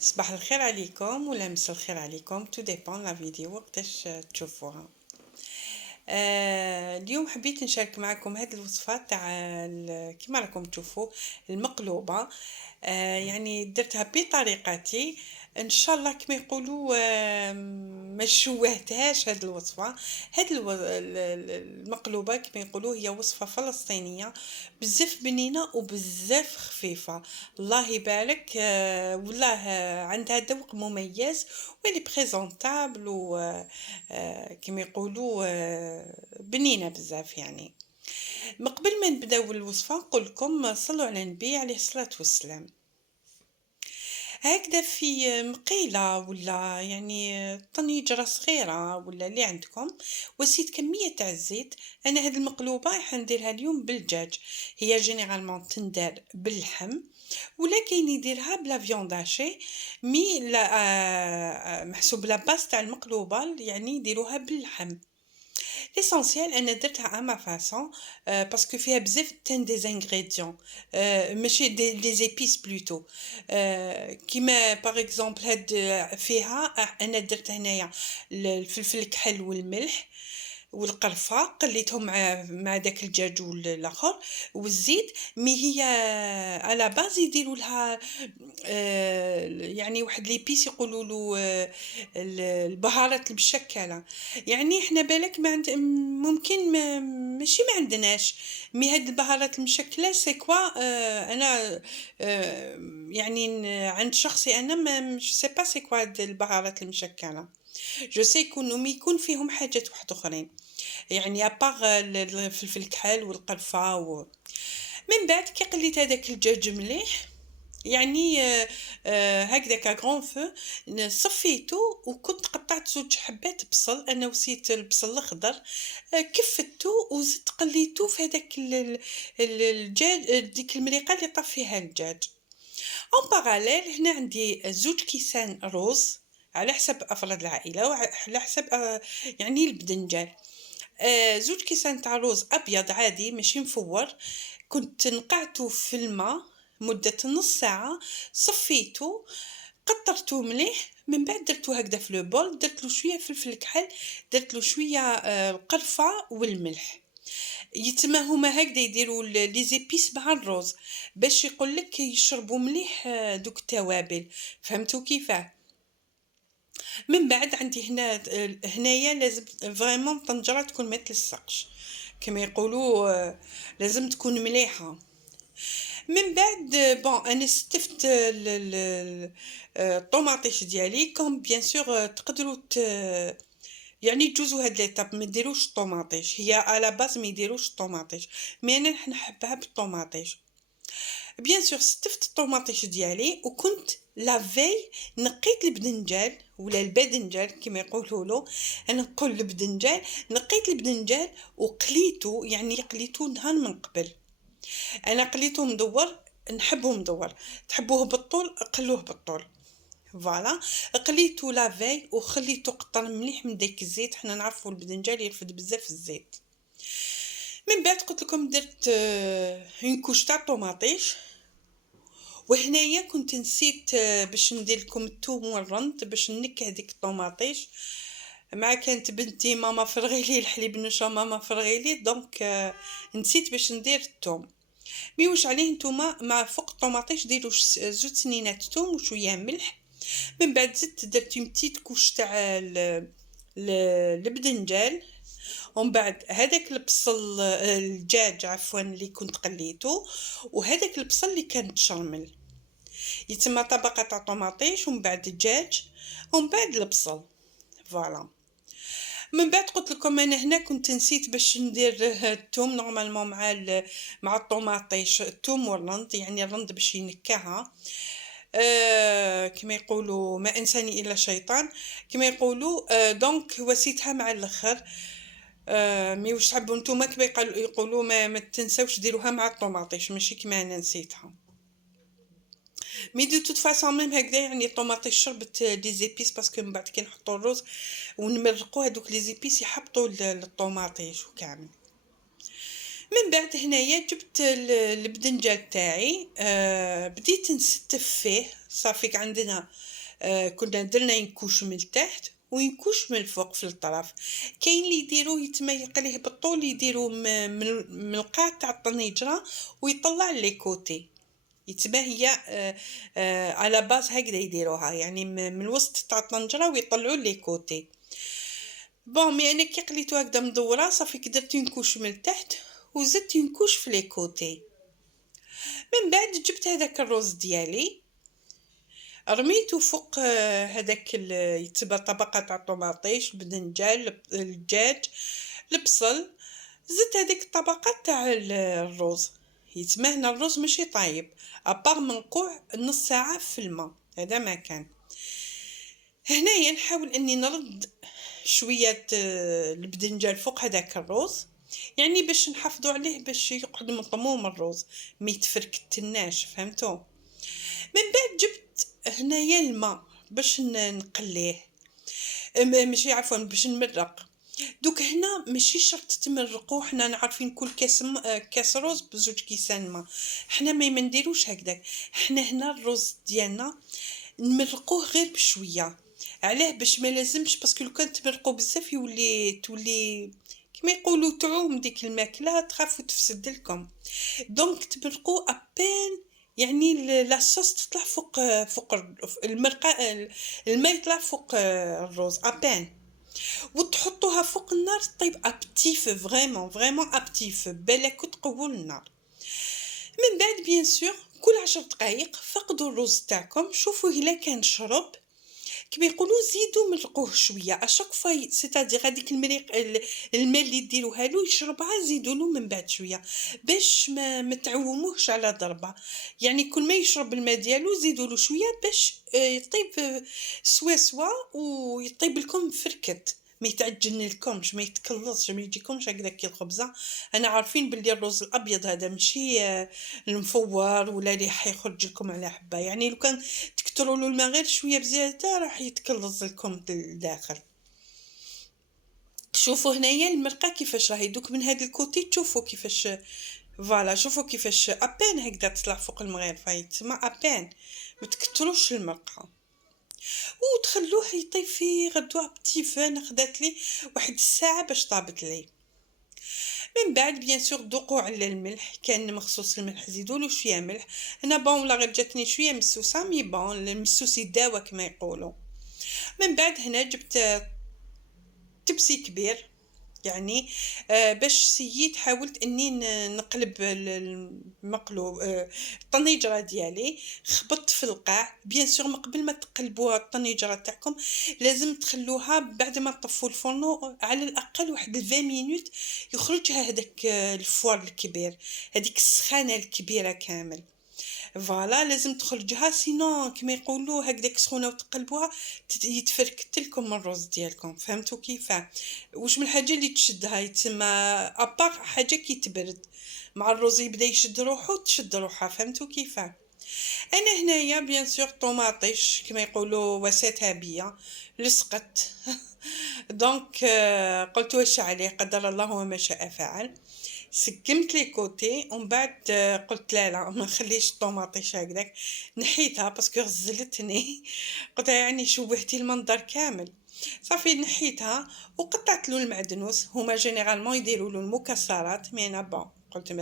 صباح الخير عليكم ولا مساء الخير عليكم، تو ديبون لا فيديو وقتاش تشوفوها. اليوم حبيت نشارك معكم هذه الوصفة تاع كيما راكم تشوفوا المقلوبة. يعني درتها بطريقتي ان شاء الله كما يقولوا. ما شوهتهاش هذه الوصفة. هذه المقلوبة كما يقولوا هي وصفة فلسطينية بزاف بنينة وبزاف خفيفة. الله يبارك. والله عندها ذوق مميز ولي بريزونطابل و كما يقولوا بنينة بزاف يعني. ما قبل ما نبداو الوصفة نقول لكم صلوا على النبي عليه الصلاة والسلام. هكذا في مقيلة ولا يعني طنجرة صغيرة ولا اللي عندكم وسيت كمية تاع الزيت. انا هاد المقلوبة راح نديرها اليوم بالدجاج. هي جينيرالمون تندار باللحم ولا كاين يديرها بلا فيونداشي مي لا محسوب لا باس تاع المقلوبة يعني يديروها باللحم. ليسونسيال انا درتها اما فاسون باسكو فيها بزاف تان دي زانغريديون ماشي دي زيبيس بلوتو. كيما باغ اكزومبل هاد فيها انا درت هنايا الفلفل الكحل والملح والقرفه قليتهم مع داك الدجاج والاخر والزيت. مي هي على باز يديروا لها يعني واحد ليبيس يقولوا له البهارات المشكله. يعني احنا بالك ما عند ممكن ماشي ما عندناش. مي هاد البهارات المشكله سي كوا. انا يعني عند شخصي انا ما سي با سي كوا هاد البهارات المشكله. جو سي يكون فيهم حاجات واحد اخرين يعني ابار الفلفل الكحل والقرفه من بعد كي قليت هذاك الدجاج مليح يعني هكذا غون فو صفيته. وكنت قطعت زوج حبات بصل انا وسيت البصل الاخضر. كفته وزدت قليته في هذاك الدجاج ديك المريقه اللي طاف فيها الدجاج. اون باراليل هنا عندي زوج كيسان روز على حسب افراد العائله وعلى حسب يعني البدنجان. زوج كيسان تاع روز ابيض عادي ماشي مفور. كنت نقعته في الماء مدة نص ساعة. صفيته قطرته مليح من بعد درتو هكذا في لو بول درت له شويه فلفل كحل درت له شويه القرفه والملح. يتما هما هكذا يديروا لي زيبيس مع الروز باش يقول لك يشربوا مليح دوك التوابل. فهمتوا كيفاه؟ من بعد عندي هنايا لازم فريمون الطنجره تكون ما تلصقش كما يقولوا. لازم تكون مليحه. من بعد بون انا استفت الطوماطيش ديالي كوم بيان سور تقدروا يعني تجوزوا هاد ليطاب ما ديروش الطوماطيش هي على باز ما يديروش الطوماطيش مي انا نحبها بالطوماطيش. بيان سور استفت الطوماطيش ديالي وكنت لافي نقيت البدنجان ولا الباذنجان كما يقولوا له. انا نقول البدنجان. نقيت البدنجان وقليته يعني قليته نهار من قبل. انا قليته مدور نحبه مدور تحبوه بالطول قلوه بالطول. فوالا قليته لافي وخليته قطر مليح من داك الزيت. حنا نعرفوا البدنجان يرفد بزاف الزيت. من بعد قلت لكم درت اون كوش تاع طوماطيش. وهنايا كنت نسيت باش ندير لكم الثوم والرند باش نك هذيك الطوماطيش. مع كانت بنتي ماما فرغيلي الحليب نشا ماما فرغيلي دونك نسيت باش ندير الثوم. مي واش عليه نتوما مع فوق الطوماطيش ديروا زوج سنينات ثوم وشويه ملح. من بعد زدت درت بتيت كوش تاع البدنجان. ومن بعد هذاك البصل الدجاج عفوا اللي كنت قليته وهذاك البصل اللي كان تشرمل. يتم طبقه تاع طوماطيش ومن بعد الدجاج ومن بعد البصل. فوالا من بعد قلت لكم انا هنا كنت نسيت باش ندير الثوم نورمالمون مع الطوماطيش الثوم والرند يعني الرند باش ينكاها. كما يقولوا ما انساني الا شيطان كما يقولوا. دونك وسيتها مع الاخر. مي واش تحبوا نتوما كما يقولوا ما تنساوش ديروها مع الطوماطيش ماشي كما انا نسيتها. مي دو توت فاصون ميم هكذا يعني الطوماطيش شربت لي زيبيس باسكو من بعد كي نحطوا الرز ونمرقوا هذوك لي زيبيس يحبطوا الطوماطيش وكامل. من بعد هنايا جبت البدنجان تاعي. بديت نستف فيه صافيك عندنا كنا درنا ينكوش من التحت وينكوش من الفوق في الطرف. كاين اللي يديروه يتما يقليه بالطول، يديروه من القاع تاع الطنيجره ويطلع لي كوتي، يتما هي على باز هكذا يديروها، يعني من الوسط تاع الطنجره ويطلعوا لي كوتي. بون مي انا كي قليتو هكذا مدوره صافي درت ينكوش من التحت وزدت ينكوش في لي كوتي. من بعد جبت هذاك الروز ديالي رميته فوق هذاك يتبع طبقة تاع الطوماطيش، البدنجان، الدجاج، البصل، زدت هذيك الطبقة تاع الروز. يتما هنا الروز ماشي طايب، ابار منقوع نص ساعة في الماء، هذا ما كان. هنايا نحاول اني نرد شوية البدنجان فوق هذاك الروز، يعني باش نحافظوا عليه باش يقعد مطموم الروز ما يتفركتناش، فهمتوا؟ من بعد جبت هنايا الماء باش نقليه، ماشي عفوا باش نمرق. دوك هنا ماشي شرط تمرقوه، حنا عارفين كل كاس روز بزوج كيسان ما، حنا ما نديروش هكذاك. حنا هنا الروز ديالنا نمرقوه غير بشويه، علاه باش ما لازمش، باسكو لو كان تمرقوا بزاف تولي كما يقولوا تعوم ديك الماكله، تخافوا تفسد لكم. دونك تمرقوا ابان، يعني لاصوص تطلع فوق المرقه، الماء يطلع فوق الروز ابان، وتحطوها فوق النار طيب ابتيف، فريمون ابتيف، بالك تقووا النار. من بعد بيان سور كل 10 دقائق فقدوا الروز تاعكم، شوفوا الا كان شرب كما يقولوا زيدوا مرقوه شويه اشاك فاي، سيتادير هذيك الماء اللي ديروها له يشربها زيدوا له من بعد شويه باش ما تعوموهش على ضربه، يعني كل ما يشرب الماء ديالو زيدوا له شويه باش يطيب سوا ويطيب لكم فركت، ما يتعجن لكمش، ما يتكلصش، ما يجيكمش هكذا كي الخبزه. انا عارفين باللي الرز الابيض هذا ماشي المفور ولا اللي حيخرج لكم على حبه، يعني لو كان تكتروا له الماء غير شويه بزياده راح يتكلص لكم للداخل. شوفوا هنايا المرقه كيفاش راهي دوك من هذا الكوتي، تشوفوا كيفاش فوالا، شوفوا كيفاش ابان هكذا تطلع فوق المغرفه، تما ابان ما تكتروش المرقه وتخلوه يطيب في غدوه بتي فان، خدات لي واحد الساعه باش طابت لي. من بعد بيان سور ذوقوا على الملح، كان مخصوص الملح زيدوا له شويه ملح. انا بون ولا غير جاتني شويه مسوسه، مي بون المسوس يداوى كما يقولوا. من بعد هنا جبت تبسي كبير، يعني باش سييت حاولت اني نقلب المقلوب الطنيجره ديالي، خبطت في القاع. بيان سور من قبل ما تقلبوها الطنيجره تاعكم لازم تخلوها بعد ما تطفوا الفرن على الاقل واحد 20 مينوت يخرجها هذاك الفوار الكبير، هذيك السخانه الكبيره كامل. فوالا لازم تخرجوها، سينو كما يقولوا هكذاك سخونه وتقلبوها يتفركت لكم الرز ديالكم، فهمتوا كيف؟ واش من الحاجه اللي تشدها يتسمى ابار حاجه كي تبرد مع الرز يبدا يشد روحو تشد روحها، فهمتوا كيف؟ انا هنايا بيان سور طوماطيش كما يقولوا وساتها بيا لصقت دونك قلت واش عليه، قدر الله وما شاء فعل. سقمت لي كوتي ومن بعد قلت لا ما نخليش الطوماطيش هكذاك، نحيتها باسكو غزلتني قلت يعني شوهتي المنظر كامل. صافي نحيتها وقطعت له المعدنوس، هما جينيرالمون يديروا له المكسرات مي انا بون قلت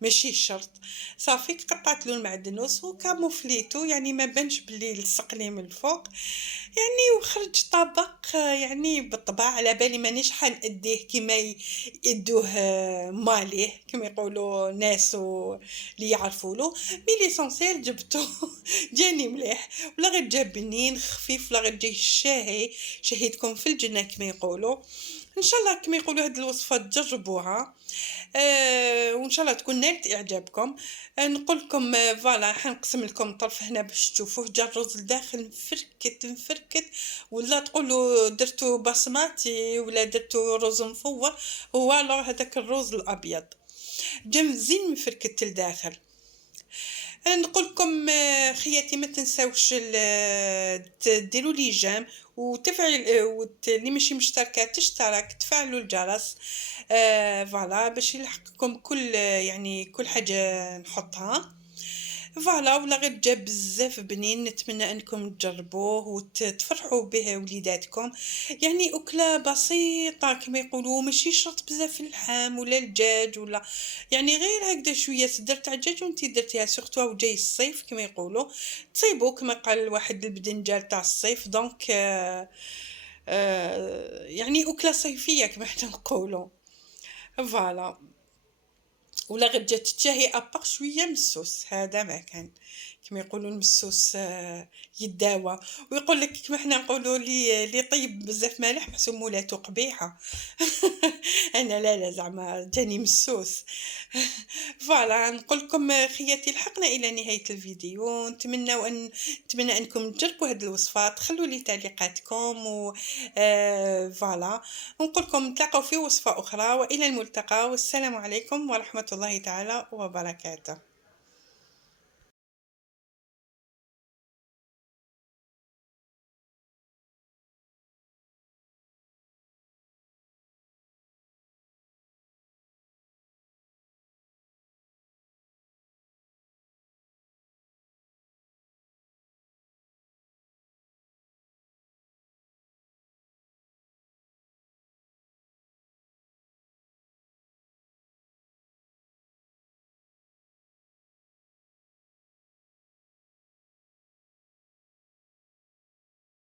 ماشي شرط. صافي قطعت له المعدنوس وكاموفليتو، يعني ما بانش بلي لصق لي من الفوق، يعني وخرج طبق يعني بالطبع على بالي مانيش حنأديه كما يدوه ماليه كما يقولوا ناس اللي يعرفوا له، مي ليسونسيال جبته جاني مليح، ولا غير جا بنين خفيف، ولا غير جاي شاهي، شهيتكم في الجنة كما يقولوا. ان شاء الله كما يقولوا هاد الوصفه تجربوها وان شاء الله تكون نالت اعجابكم. نقول لكم فوالا حنقسم لكم طرف هنا باش تشوفوه، جا الرز لداخل مفركت ولا تقولوا درتو بصماتي ولا درتو رز مفور، هو الوغ هذاك الرز الابيض جا مزيان مفركت لداخل. نقول لكم خياتي ما تنساوش ديروا لي جيم وتفعل اللي ماشي مشتركه تشترك، تفعلوا الجرس فوالا باش يلحقكم كل يعني كل حاجه نحطها. فوالا ولا غير جا بزاف بنين، نتمنى انكم تجربوه وتفرحوا به وليداتكم. يعني اكله بسيطه كما يقولوا، ماشي شرط بزاف اللحم ولا الدجاج ولا، يعني غير هكذا شويه صدر تاع الدجاج وانتي درتيها سورتو وجاي الصيف كما يقولوا، تصيبوا كما قال واحد البدنجال تاع الصيف. دونك يعني اكله صيفيه كما حنا نقولوا. فوالا ولا غير جات تشاهي ابار شويه مسوس، هذا ما كان كما يقولوا المسوس يداوى. ويقول لك كما حنا نقولوا لي طيب بزاف مالح محسوب مولاتو قبيحه. انا لا زعما جاني مسوس. فوالا نقول لكم خياتي لحقنا الى نهايه الفيديو، نتمنى انكم تجربوا هذه الوصفات، خلوا لي تعليقاتكم و فوالا. ونقول لكم نتلاقاو في وصفه اخرى، والى الملتقى، والسلام عليكم ورحمه الله تعالى وبركاته.